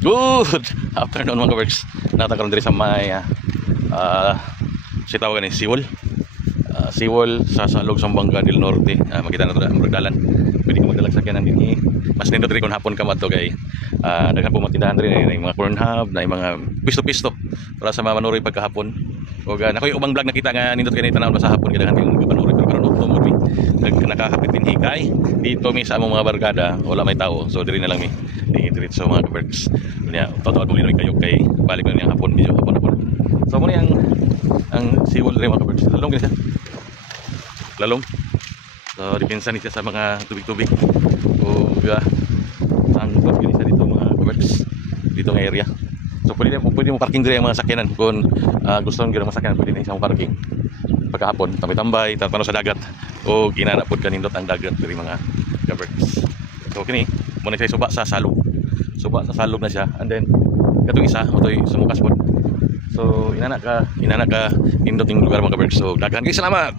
Good afternoon mga kaworks. Natakaroon diri sa may si tawagan ni Siwol. Siwol sa Salog Zamboanga del Norte. Makita na ito ang magdalan. Pwede ka magdalag sa kanan din. Mas nindot rin kung hapon ka mato kay daghan po matindahan rin na yung mga corn hub, na yung mga pisto-pisto para sa mga manuroy pagkahapon. O nakoy ubang vlog nakita nga nindot kay tanawon sa hapon kay daghan yung manuroy pero karon utto mo nakakapit din hikay dito mi sa among mga barkada wala may tao, so diri na lang mi diretso mga kaworks. Nya totoo mo linoy kayo kay balik na niyang hapon medyo hapon. So mo ni ang Siwol rin mga kaworks. Lalong gani siya. Lalong. So depensa ni siya sa mga tubig-tubig. O ang gani siya dito mga kaworks. Dito nga area. So pwede mo parking diri ang mga sakyanan kung gusto nyo ng masakyanan pwede din siya mo parking pagkahapon tambay-tambay tatanaw sa dagat o ginana pod kanindot ang dagat diri mga kaworks. So kini muna siya suba sa salog na siya, and then katong isa motoy sumukas pod. So inana ka indot ning lugar mga kaworks. So daghan kay salamat.